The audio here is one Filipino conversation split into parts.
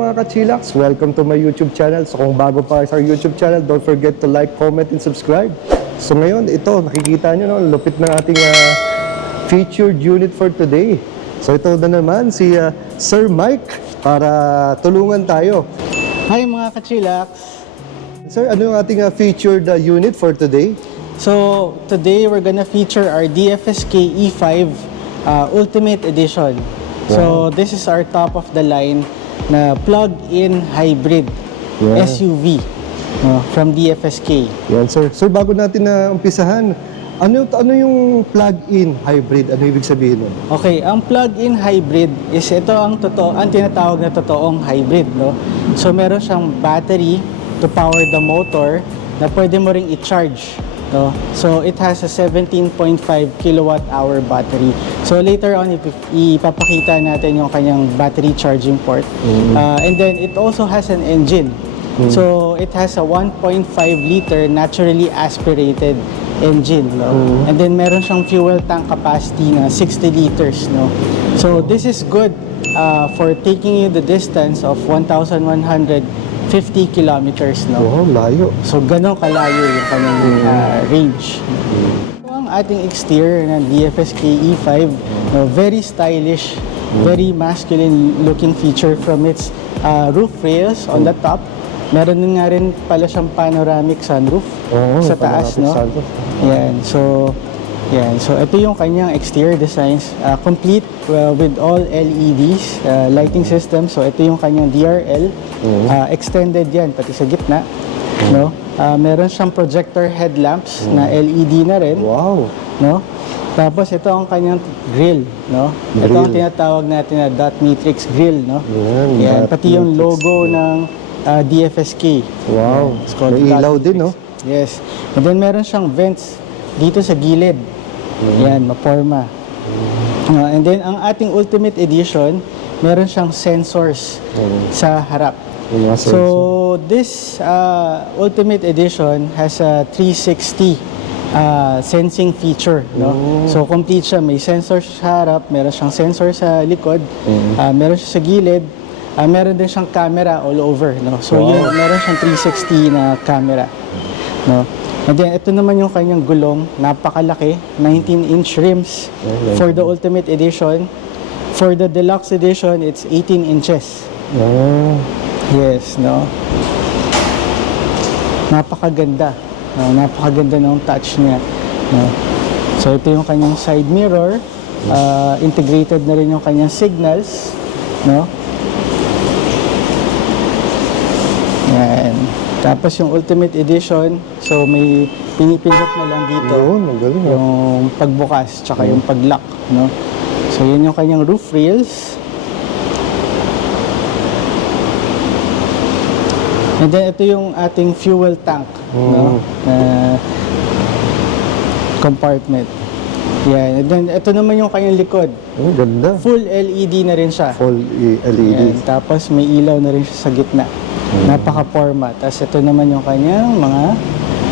mga ka-chillax, welcome to my YouTube channel. So kung bago pa sa YouTube channel, don't forget to like, comment, and subscribe. So ngayon, ito, nakikita nyo, no, lupit ng ating featured unit for today. So ito na naman si Sir Mike para tulungan tayo. Hi mga ka-chillax! Sir, ano yung ating featured unit for today? So today we're gonna feature our DFSK E5 Ultimate Edition. So this is our top of the line na plug-in hybrid SUV from DFSK. Yan, sir. Sir, bago natin na umpisahan, ano yung plug-in hybrid? Ano ibig sabihin nun? Okay, ang plug-in hybrid is ito ang tinatawag na totoong hybrid, no? So meron siyang battery to power the motor na pwede mo ring i-charge, no? So it has a 17.5 kilowatt-hour battery. So later on ipapakita natin yung kanyang battery charging port. And then it also has an engine. So it has a 1.5 liter naturally aspirated engine, no? And then meron siyang fuel tank capacity na 60 liters, no? So this is good for taking you the distance of 1,150 kilometers, no? Wow, layo. So ganun kalayo yung kanyang range. So, ang ating exterior ng DFSK E5, no, very stylish, very masculine looking feature from its roof rails on the top. Meron din nga rin pala siyang panoramic sunroof sa taas, no? Yan. So ito yung kanyang exterior designs, complete with all LEDs, lighting system. So ito yung kanyang DRL, extended yan pati sa gitna, no? Meron siyang projector headlamps na LED na rin. Wow. No? Tapos ito ang kanyang grill, no? Ito ang tinatawag natin na dot matrix grill, no? Yan, pati yung logo ng DFSK. Wow. May ilaw din, no? Yes. And then meron siyang vents dito sa gilid. Yan, maporma. And then ang ating Ultimate Edition, meron siyang sensors sa harap. So this Ultimate Edition has a 360 sensing feature, no? So complete siya, may sensor sa harap, meron siyang sensor sa likod, meron siya sa gilid, meron din siyang camera all over, no? So yun, meron siyang 360 na camera, no? And then ito naman yung kanyang gulong, napakalaki, 19-inch rims for the Ultimate Edition. For the Deluxe Edition, it's 18 inches. Yes, no? Napakaganda. Napakaganda ng touch niya, no? So ito yung kanyang side mirror, integrated na rin yung kanyang signals, no? Yan. Tapos yung Ultimate Edition, so may pinipindot na lang dito yung pagbukas tsaka yung pag-lock, no? So yun yung kanyang roof rails. And then ito yung ating fuel tank, no? Compartment. Yan. And then ito naman yung kanyang likod. Ganda. Full LED na rin siya. Full LED. Yan. Tapos may ilaw na rin siya sa gitna. Napaka-forma. Tapos ito naman yung kanyang mga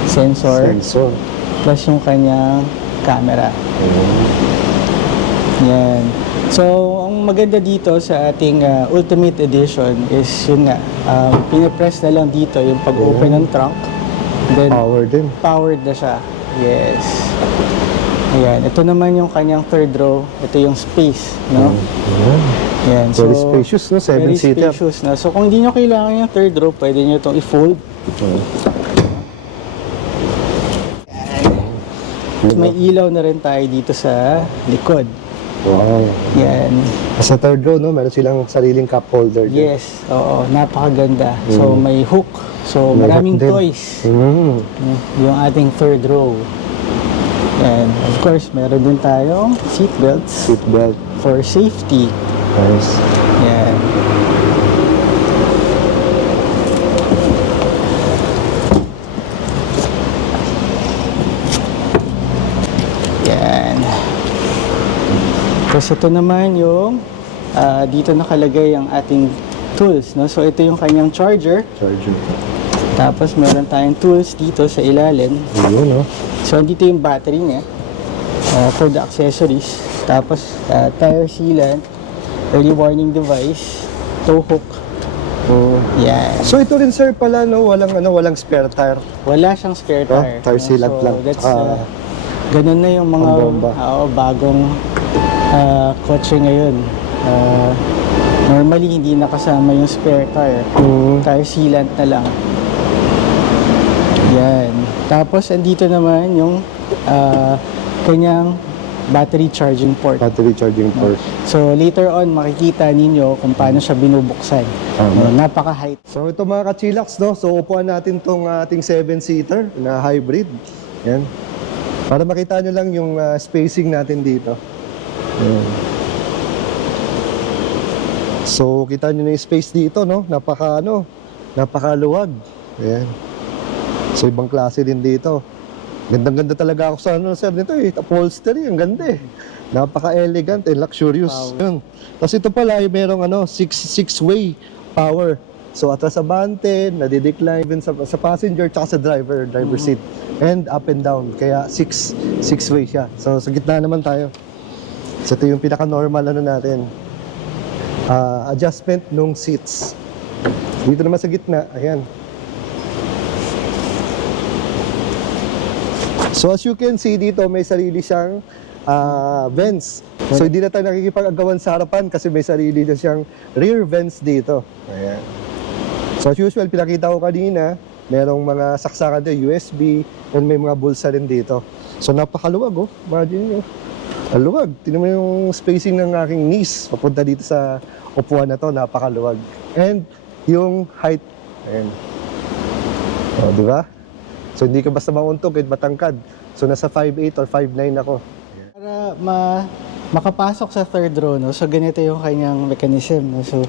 sensor. Plus yung kanyang camera. Yan. So, ang maganda dito sa ating Ultimate Edition is yun nga, pinipress na lang dito yung pag-open ng trunk. Then, powered na siya. Yes. Ayan. Ito naman yung kanyang third row. Ito yung space, no? Yan. So, very spacious, no? 7-seater. Very spacious na. So, kung hindi nyo kailangan yung third row, pwede nyo itong i-fold. May ilaw na rin tayo dito sa likod. Wow. Yan. Sa third row, no? Meron silang sariling cup holder din. Yes. Oo. Napakaganda. So, may hook. So, maraming toys. Yung ating third row. And, of course, meron din tayong seatbelts. Seatbelt. For safety. Nice. Yan. Yan. Tapos ito naman yung dito nakalagay ang ating tools, no? So ito yung kanyang charger. Tapos meron tayong tools dito sa ilalim. Ayun, no? So dito yung battery niya for the accessories. Tapos tire sealant, early warning device, tow hook, Oh. Yan. So ito rin sir pala no, walang spare tire. Wala siyang spare Oh, tire. tire sealant So, lang. that's, Ah. ganun na yung mga Pambomba. bagong kotse ngayon. Normally, hindi nakasama yung spare tire. Tire sealant na lang. Yan. Tapos, andito naman yung kanyang battery charging port. Battery charging port. So, later on, makikita ninyo kung paano siya binubuksan. Tama. Napaka-height. So ito mga ka-chillax, no? So upuan natin tong ating 7-seater na hybrid. Yan. Para makita nyo lang yung spacing natin dito. Yan. So kita nyo na yung space dito, no? Napakaluwag. Ayan. So ibang klase din dito. Gandang-ganda talaga ako sa sir, nito eh. Upholstery, ang ganda eh. Napaka-elegant and luxurious. Yun. Tapos ito pala ay merong 6-way power. So atras abante, nadi-decline even sa passenger tsaka sa driver seat. And up and down. Kaya 6-way siya. So sa gitna naman tayo. So ito yung pinaka-normal natin. Adjustment nung seats. Dito naman sa gitna, ayan. So as you can see dito, may sarili siyang vents. So hindi na tayo nakikipag-agawan sa harapan kasi may sarili na siyang rear vents dito. Ayan. So as usual, pinakita ko kanina, merong mga saksakan dito, USB, and may mga bulsa rin dito. So napakaluwag oh, imagine nyo. Aluwag, tingnan mo yung spacing ng aking knees papunta dito sa upuan na to, napakaluwag. And yung height, ayan. O, di ba? So hindi ka basta mauntog kahit matangkad. So nasa 5'8 or 5'9 ako. Para makapasok sa third row, no? So ganito yung kanyang mechanism. No? So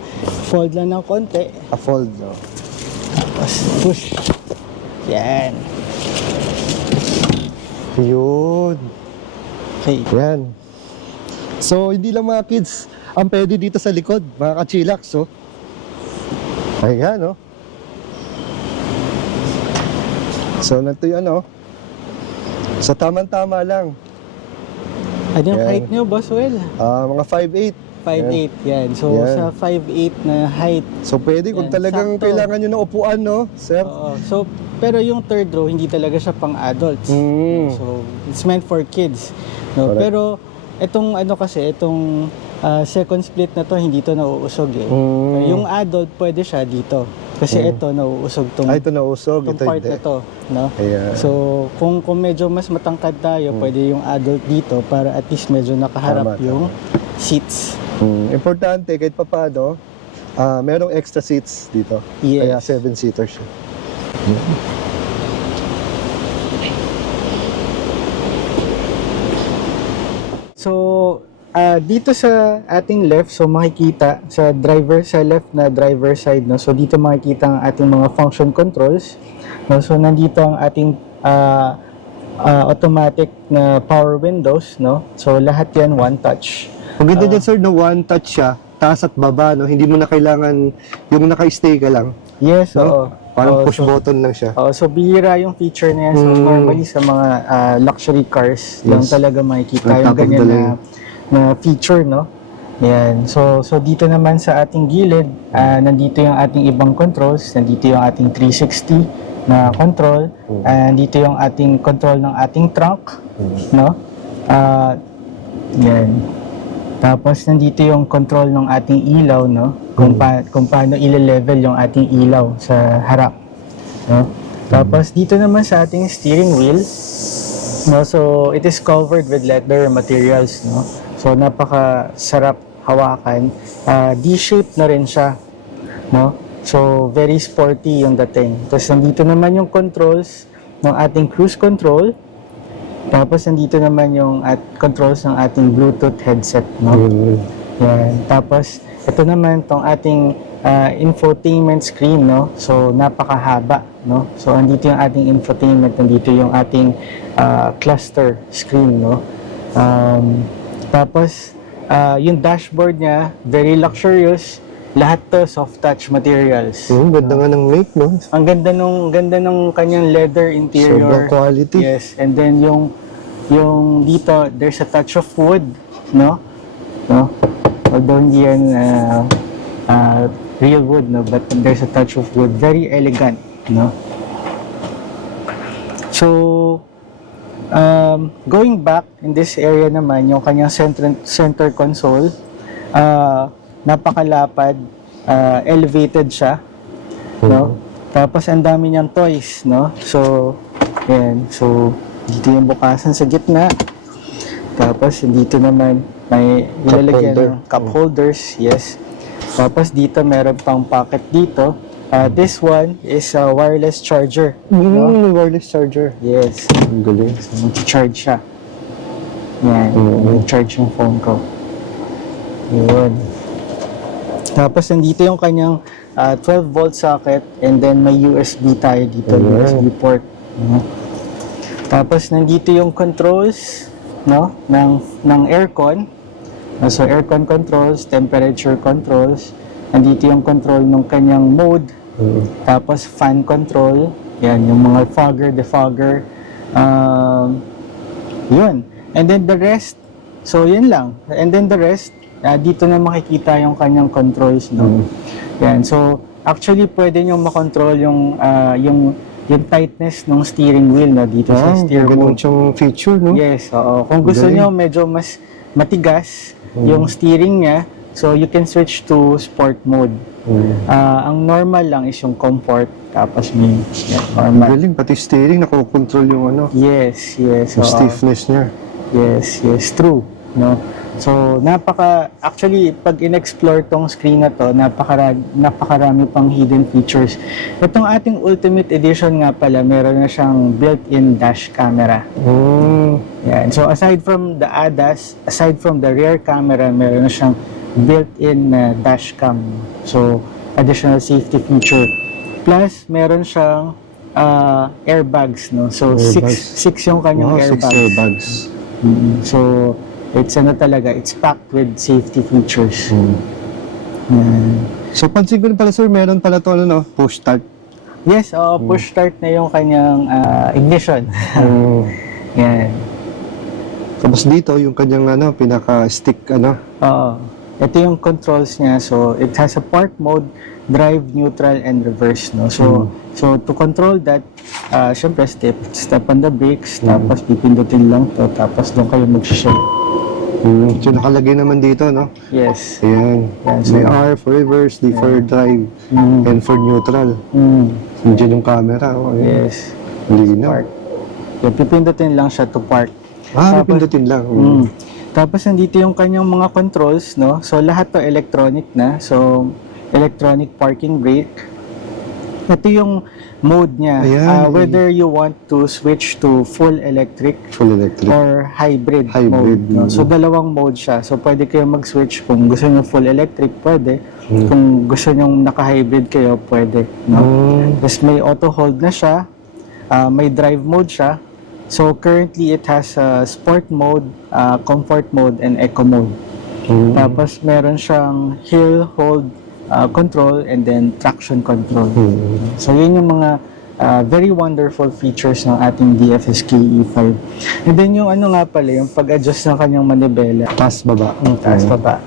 fold lang ng konti. Fold, no? Tapos push. Yan. Yun. Okay. Yan. So hindi lang mga kids ang pwede dito sa likod, mga ka-chillax, oh. Ayan, no? So nito yung so tamang-tama lang. Ano yung Yan. height nyo, Boss Will? Mga 5'8". 5'8", yan. So Yan. sa 5'8 na height. So pwede kung Yan, talagang sakto. kailangan nyo ng upuan, no, sir? Oo. So, pero yung third row, hindi talaga siya pang adults. So, it's meant for kids. No? Correct. Pero, itong second split na to, hindi to nauusog eh. Yung adult, pwede siya dito. Kasi ito, nauusog tong, Ito nausog, tong ito part hindi. na to. No? Ayan. So, kung medyo mas matangkad tayo, pwede yung adult dito para at least medyo nakaharap Tama, yung seats. Importante, kahit papaano, merong extra seats dito. Yes. Kaya 7-seater siya. So, dito sa ating left, so makikita sa left na driver side, no? So dito makikita ang ating mga function controls, no? So nandito ang ating automatic na power windows, no? So lahat 'yan one touch. Ang ganda dyan, sir, na one touch siya, taas at baba, no? Hindi mo na kailangan yung naka-stay ka lang. Yes, No? oo. Parang Oo, push button lang siya. So bihira yung feature na yan. So normally sa mga luxury cars lang Yes. talaga makikita On yung top of ganyan the na feature, no? Yan. So dito naman sa ating gilid, nandito yung ating ibang controls. Nandito yung ating 360 na control. Nandito yung ating control ng ating trunk, no? Yan. Tapos nandito yung control ng ating ilaw, no? Kung paano ile-level yung ating ilaw sa harap, no? Tapos dito naman sa ating steering wheel, no? So it is covered with leather materials, no? So napaka-sarap hawakan. D-shaped na rin siya, no? So very sporty yung dating. Tapos nandito naman yung controls ng ating cruise control. Tapos nandito naman yung controls ng ating Bluetooth headset, no? Yan. Tapos ito naman tong ating infotainment screen, no? So napakahaba, no? So andito yung ating infotainment, nandito yung ating cluster screen, no? Tapos yung dashboard niya, very luxurious. Lahat to soft touch materials. Ganda nga ng make, no? Ang ganda nung kanyang leather interior. Sobrang quality. Yes, and then yung dito, there's a touch of wood, no? No? Although hindi yan real wood, no? But there's a touch of wood. Very elegant, no? So, going back in this area naman, yung kanyang center console, napakalapad, elevated siya, no? Tapos ang dami niyang toys, no? So, yan. So, dito yung bukasan sa gitna. Tapos dito naman may ilalagyan ng cup holders, yes. Tapos dito meron pang pocket dito. This one is a wireless charger. No? Wireless charger. Yes. Ang galing. So, mag-charge siya. Yan. Mag-charge yung phone ko. Yun. Tapos nandito yung kanyang 12-volt socket and then may USB tayo dito. USB port. Tapos nandito yung controls, no, ng aircon. So aircon controls, temperature controls. Nandito yung control ng kanyang mode. Tapos fan control. Yan, yung mga fogger, defogger. Yun. And then the rest, so yun lang. And then the rest, dito na makikita yung kanyang controls, no. Yan. So actually pwede nyo makontrol yung tightness ng steering wheel, no, dito sa steer ganun wheel. siyang feature, no? Yes, oo. Kung gusto nyo medyo mas matigas yung steering niya, so you can switch to sport mode. Ang normal lang is yung comfort, tapos may normal. Galing, pati steering, nakokontrol yung ano, Yes, yes. yung oo. stiffness niya. Yes, yes, true. No? So, actually, pag in-explore tong screen na to, napakarami pang hidden features. Itong ating Ultimate Edition nga pala, meron na siyang built-in dash camera. Yan. So, aside from the ADAS, aside from the rear camera, meron na siyang built-in dash cam. So, additional safety feature. Plus, meron siyang airbags, no? So, six yung kanyang airbags. 6 airbags. So, it's talaga, it's packed with safety features. So, pansin ko rin pala, sir, meron pala to, ano, push start. Yes, push start na yung kanyang ignition. Yan. Tapos dito, yung kanyang, ano, pinaka-stick, ano. Oo. Ito yung controls niya. So, it has a park mode, drive, neutral, and reverse, no? So, to control that, syempre, step on the brakes, tapos pipindutin lang to, tapos doon kayo mag-shift. So, nakalagay naman dito, no? Yes. Ayan. so- May R for reverse, D for drive, and for neutral. Nandiyan yung camera. Oh, ayan. Yes. Linaw. Park. So, pipindutin lang siya to park. Pindutin lang. Tapos nandito yung kanyang mga controls, no? So lahat to electronic na. So electronic parking brake. Ito yung mode niya. Ayan. Whether you want to switch to full electric Full electric. or hybrid Hybrid, mode. No? So dalawang mode siya. So pwede kayo mag-switch kung gusto niyo full electric, pwede. Kung gusto niyo naka-hybrid kayo, pwede. No? Tapos may auto hold na siya. May drive mode siya. So currently it has sport mode, comfort mode, and eco mode. Tapos meron siyang hill hold control and then traction control. So yun yung mga very wonderful features ng ating DFSK E5. And then yung ano nga pala, yung pag-adjust ng kanyang manibela. Taas baba. Taas baba.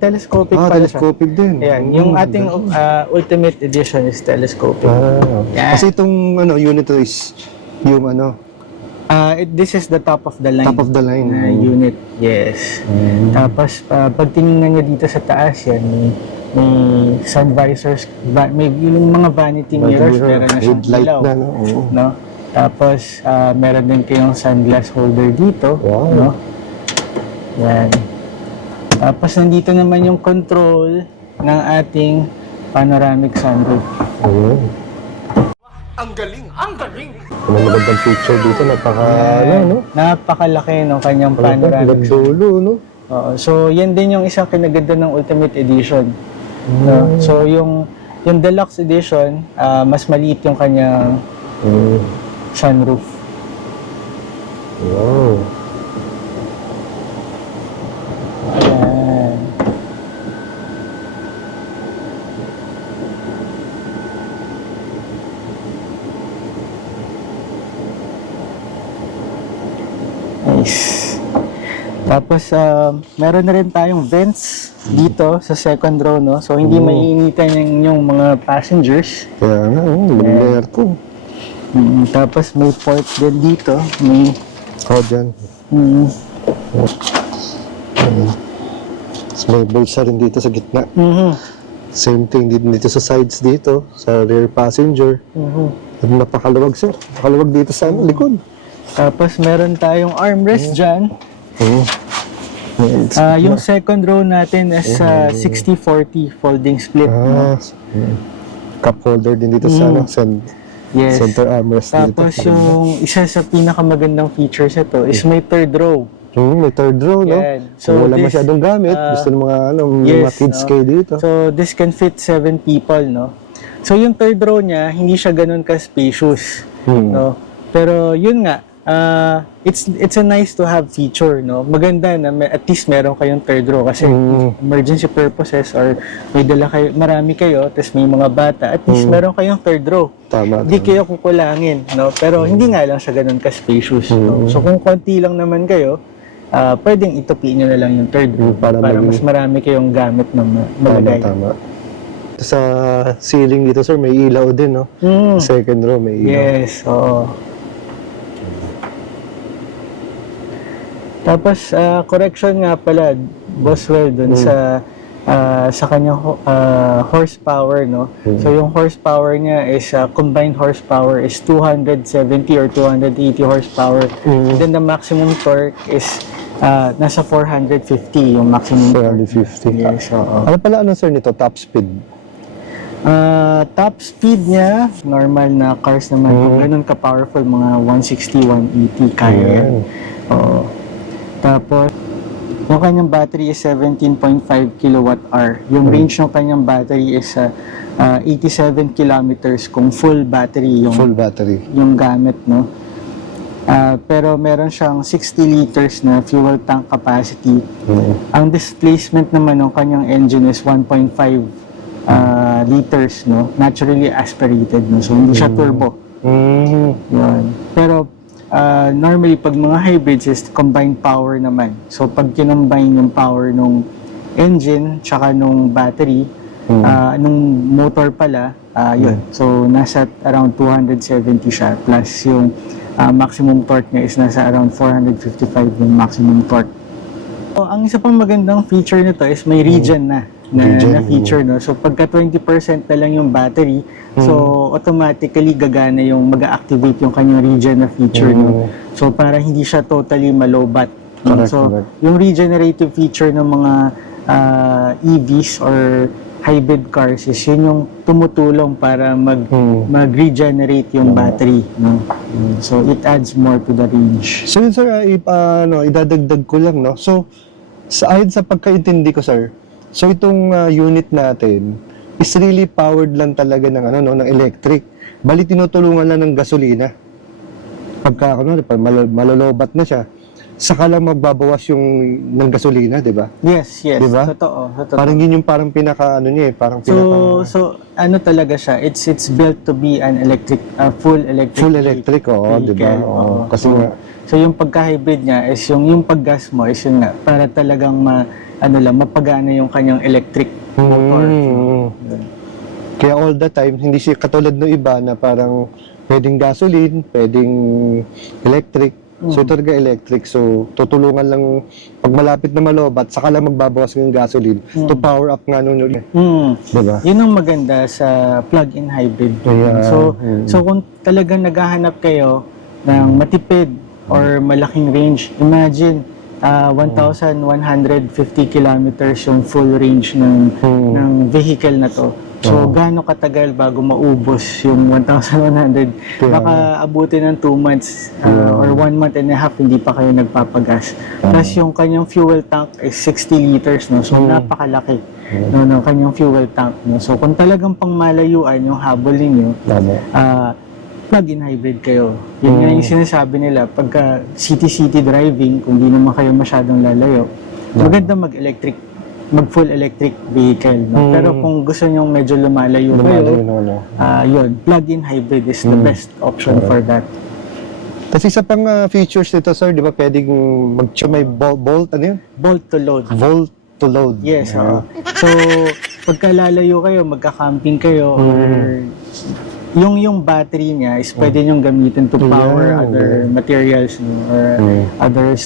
Telescopic pala telescopic din. siya. Yan, yung ating Ultimate Edition is telescopic. Yan. Kasi itong ano, unit to is yung ano, This is the top of the line. top of the line. Unit, yes. Tapos, pag tinignan nyo dito sa taas yan, may sun visors, may yung mga vanity mirrors, meron na siyang Headlight ilaw. na, no? Oo. No? Tapos, meron din kayong sunglass holder dito. Wow. No? Yan. Tapos, nandito naman yung control ng ating panoramic sunroof. Ang galing! Ang galing! May magandang picture dito, no? Napakalaki ng kanyang panoramic Dulo, no? Oo. So, yan din yung isang kinaganda ng Ultimate Edition. No? So, yung Deluxe Edition, mas maliit yung kanyang sunroof. Wow. Ayan. Nice. Tapos, meron na rin tayong vents dito sa second row, no? So, hindi maiinitan yung mga passengers. Kaya nga, maganda ko. Tapos, may port din dito. May, Dyan. mm, Tapos may bulsa rin dito sa gitna. mhm, Same thing dito sa sides dito, sa rear passenger. At napakaluwag, sir. Napakaluwag dito sa likod. Tapos, meron tayong armrest dyan. Oo. Yung second row natin is 60-40 folding split. No? Cup holder din dito sa Yes. center armrest dito. Tapos yung isa sa pinakamagandang features ito is may third row. May third row, no? Yan. So, wala this, masyadong gamit. Gusto ng mga, mga yes, kids no? kayo dito. So this can fit 7 people, no? So yung third row niya, hindi siya ganun ka-spacious, no? Pero yun nga, it's a nice to have feature, no? Maganda na at least meron kayong third row kasi emergency purposes or may dala kayo, marami kayo, tapos may mga bata, at least meron kayong third row. Tama. Hindi kayo kukulangin, no? Pero hindi nga lang siya ganun ka-spacious, no? So kung konti lang naman kayo, pwedeng itupi nyo na lang yung third row para mas marami kayong gamit na malagay. Tama. Sa ceiling dito, sir, may ilaw din, no? Second row, may ilaw. Yes, oo. Tapos, correction nga pala, Boswell, dun sa kanyang horsepower, no? So, yung horsepower niya is, combined horsepower is 270 or 280 horsepower. Then, the maximum torque is nasa 450, yung maximum torque. 450. Yes, oo. Ano pala, sir, nito? Top speed? Top speed niya, normal na cars naman, kung ganun ka-powerful, mga 160, 180, kaya yan. Oo. Tapos, yung kanyang battery is 17.5 kWh. Yung range ng kanyang battery is 87 kilometers kung full battery Full battery. yung gamit, no? Pero meron siyang 60 liters na fuel tank capacity. Ang displacement naman ng kanyang engine is 1.5 liters, no? Naturally aspirated, no? So, hindi siya turbo. Yan. Pero, normally, pag mga hybrids is combined power naman. So, pag kinombine yung power nung engine tsaka nung battery, nung motor pala, yun. So, nasa around 270 siya. Plus, yung maximum torque niya is nasa around 455 yung maximum torque. So, ang isa pang magandang feature nito is may regen na feature, no? So, pagka 20% na lang yung battery, so, automatically gagana yung mag-activate yung kanyang regen na feature, no? So, para hindi siya totally malobat. No? So, yung regenerative feature ng mga EVs or hybrid cars is yun yung tumutulong para mag-regenerate yung battery, no? So, it adds more to the range. So yun, sir, idadagdag ko lang, no? So, ayon sa pagkaintindi ko, sir, so itong unit natin is really powered lang talaga ng ng electric. Bali tinutulungan lang ng gasolina. Pag malolobat na siya, saka lang magbabawas yung ng gasolina, 'di ba? Yes, yes. Diba? Totoo. Parang yun yung parang pinaka niya, parang pinaka So ano talaga siya? It's built to be an electric full electric. Oo, 'di ba? Oo. Kasi so yung pagka-hybrid niya is yung paggas mo is yun nga para talagang mapagana yung kanyang electric motor. Kaya all the time, hindi siya katulad ng iba na parang pwedeng gasoline, pwedeng electric. So ito talaga electric. So tutulungan lang pag malapit na malobat, saka lang magbabawas ng gasoline to power up nga nung diba? Yun ang maganda sa plug-in hybrid. Yeah. So kung talagang naghahanap kayo ng matipid or malaking range, imagine 1,150 kilometers yung full range ng vehicle na to. So, gaano katagal bago maubos yung 1,100? Baka abutin ng 2 months or 1 month and a half, hindi pa kayo nagpapagas. Plus, yung kanyang fuel tank is 60 liters, no? So, napakalaki ng kanyang fuel tank. No? So, kung talagang pangmalayuan yung habol ninyo, plug-in hybrid kayo. Yun nga yung sinasabi nila, pagka city-city driving, kung di naman kayo masyadong lalayo, maganda mag-full electric vehicle. No? Pero kung gusto nyo medyo lumalayo kayo, yun, plug-in hybrid is the best option for that. Tapos isa pang features nito, sir, di ba pwedeng may bolt, ano yun? Bolt to load. Volt to load. Yes, oo. So, pagka lalayo kayo, magka-camping kayo, or yung battery niya is pwede niyong gamitin to power other materials no, or other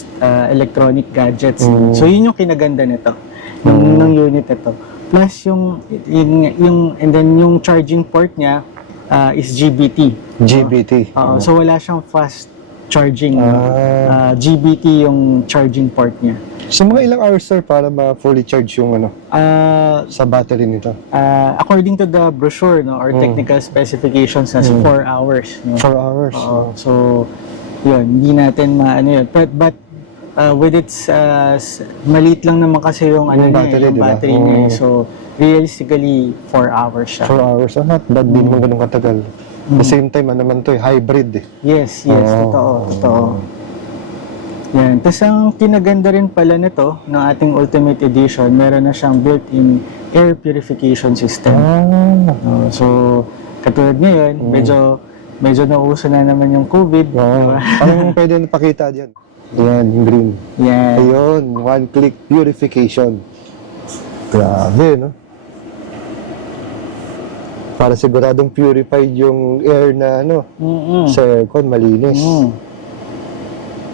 electronic gadgets. So, yun yung kinaganda nito, ng unit ito. Plus, and then yung charging port niya is GBT. GBT. So, wala siyang fast charging. GBT yung charging port niya. So mga ilang hours, sir, para ma-fully charge yung sa battery nito? According to the brochure no, or technical specifications, nasa 4 hours. No? 4 hours. So, yun, hindi natin maano yun. But with its, maliit lang naman kasi yung, battery, yung battery niya. So, realistically, 4 hours siya. 4 hours, not bad, di naman ganun katagal. At the same time, naman to, hybrid. Yes, totoo. Yan. Tapos ang kinaganda rin pala nito, ng ating Ultimate Edition, meron na siyang built-in air purification system. So, katulad ngayon, medyo nauso na naman yung COVID. Parang pwede na pakita dyan. Yan, yung green. Yan. Ayun, one-click purification. Grabe, no? Para siguradong purified yung air na sa aircon, malinis.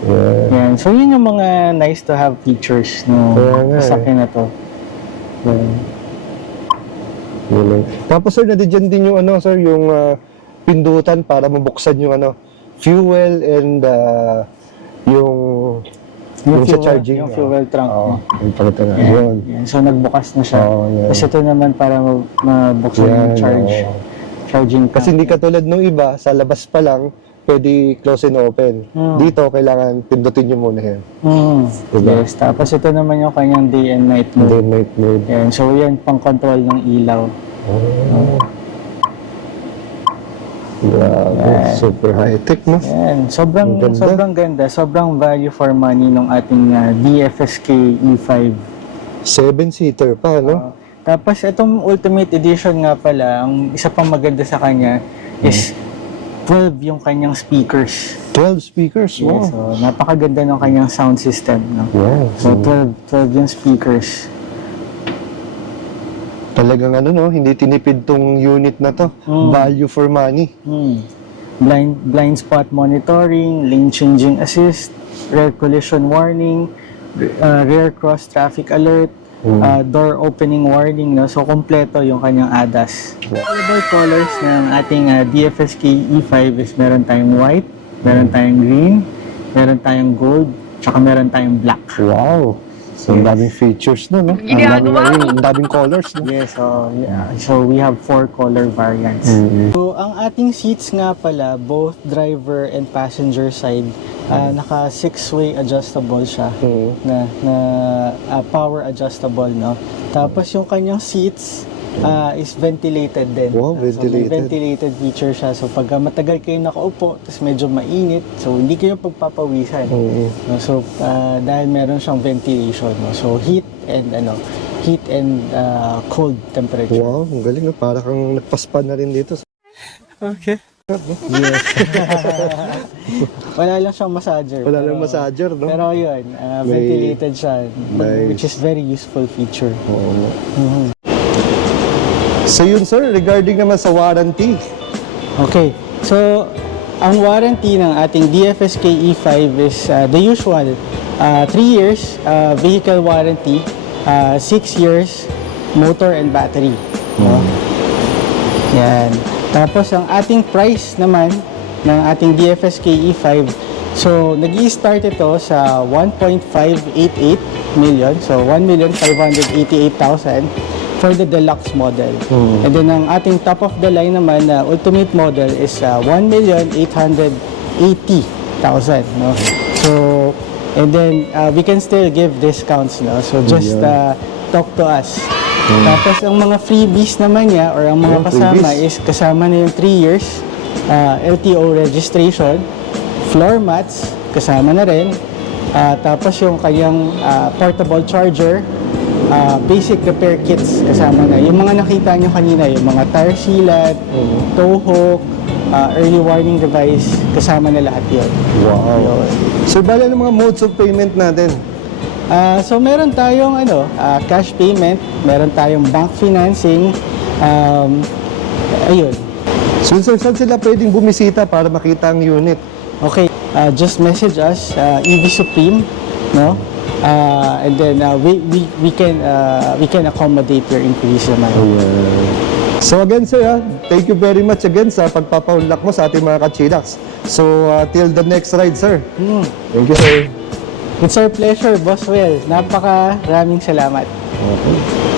Yeah. Yan. So, yun yung mga nice to have features no sasakyan na to. Yan. Tapos, sir, nandiyan din yung sir, yung pindutan para mabuksan yung fuel and yung sa charging. Yung fuel trunk. Yung pakita na. Yan. So, nagbukas na siya. Kasi ito naman para mabuksan yung charging tank. Kasi hindi katulad nung iba, sa labas pa lang, pwede close and open. Dito, kailangan pindutin nyo muna yan. Diba? Yes, tapos ito naman yung kanyang day and night mode. Day and night mode. Yan. So, yan, pang-control ng ilaw. Grabe, super high-tech, no? Yan. Sobrang ganda. Sobrang value for money ng ating DFSK E5. 7-seater pa, no? Tapos, itong Ultimate Edition nga pala, ang isa pang maganda sa kanya is 12 yung kanyang speakers. 12 speakers, wow. Yeah, so, napakaganda ng kanyang sound system. No? Wow. So, 12 yung speakers. Talagang hindi tinipid tong unit na to. Value for money. Blind spot monitoring, lane changing assist, rear collision warning, rear cross traffic alert, door opening warning. No? So, kompleto yung kanyang ADAS. Available colors ng ating DFSK E5 is meron tayong white, meron tayong green, meron tayong gold, tsaka meron tayong black. Wow! So, ang daming features no? Ang daming colors, no? Yes, so we have 4 color variants. So, ang ating seats nga pala, both driver and passenger side, naka 6-way adjustable siya, na power adjustable, no? Tapos yung kanyang seats is ventilated din. Wow, So, may ventilated. ventilated feature siya. So, pag matagal kayo nakaupo, tapos medyo mainit, so hindi kayo pagpapawisan. No? So, dahil meron siyang ventilation, no? So, heat and cold temperature. Wow, ang galing, no? Para kang nagpaspa na rin dito. Okay. Yes. Wala lang siyang massager. Wala lang massager, no? Pero yun, ventilated siya, which is very useful feature. So yun, sir, regarding naman sa warranty. Okay. So, ang warranty ng ating DFSK E5 is the usual 3 years vehicle warranty, 6 years motor and battery. No? Yan. Tapos, ang ating price naman ng ating DFSK E5, so, nag-i-start ito sa 1.588 million. So, 1,588,000 for the deluxe model. And then, ang ating top of the line naman na ultimate model is 1,880,000. No? So, and then, we can still give discounts. No? So, just talk to us. Tapos, ang mga freebies naman niya or ang mga kasama is kasama na yung 3 years LTO registration, floor mats, kasama na rin. Tapos, yung kanyang portable charger, basic repair kits kasama na. Yung mga nakita nyo kanina, yung mga tire sealant, tow hook, early warning device, kasama na lahat yun. Wow. So, bala ng mga modes of payment natin. So meron tayong cash payment, meron tayong bank financing, ayun. So, sir, saan sila pwedeng bumisita para makita ang unit? Okay, just message us, EV Supreme, no? And then we can accommodate your inquiries naman. So again, sir, thank you very much again sa pagpapaunlak mo sa ating mga kachilaks. So, till the next ride, sir. Thank you, sir. It's our pleasure, Boss Well. Napaka-raming salamat. Okay.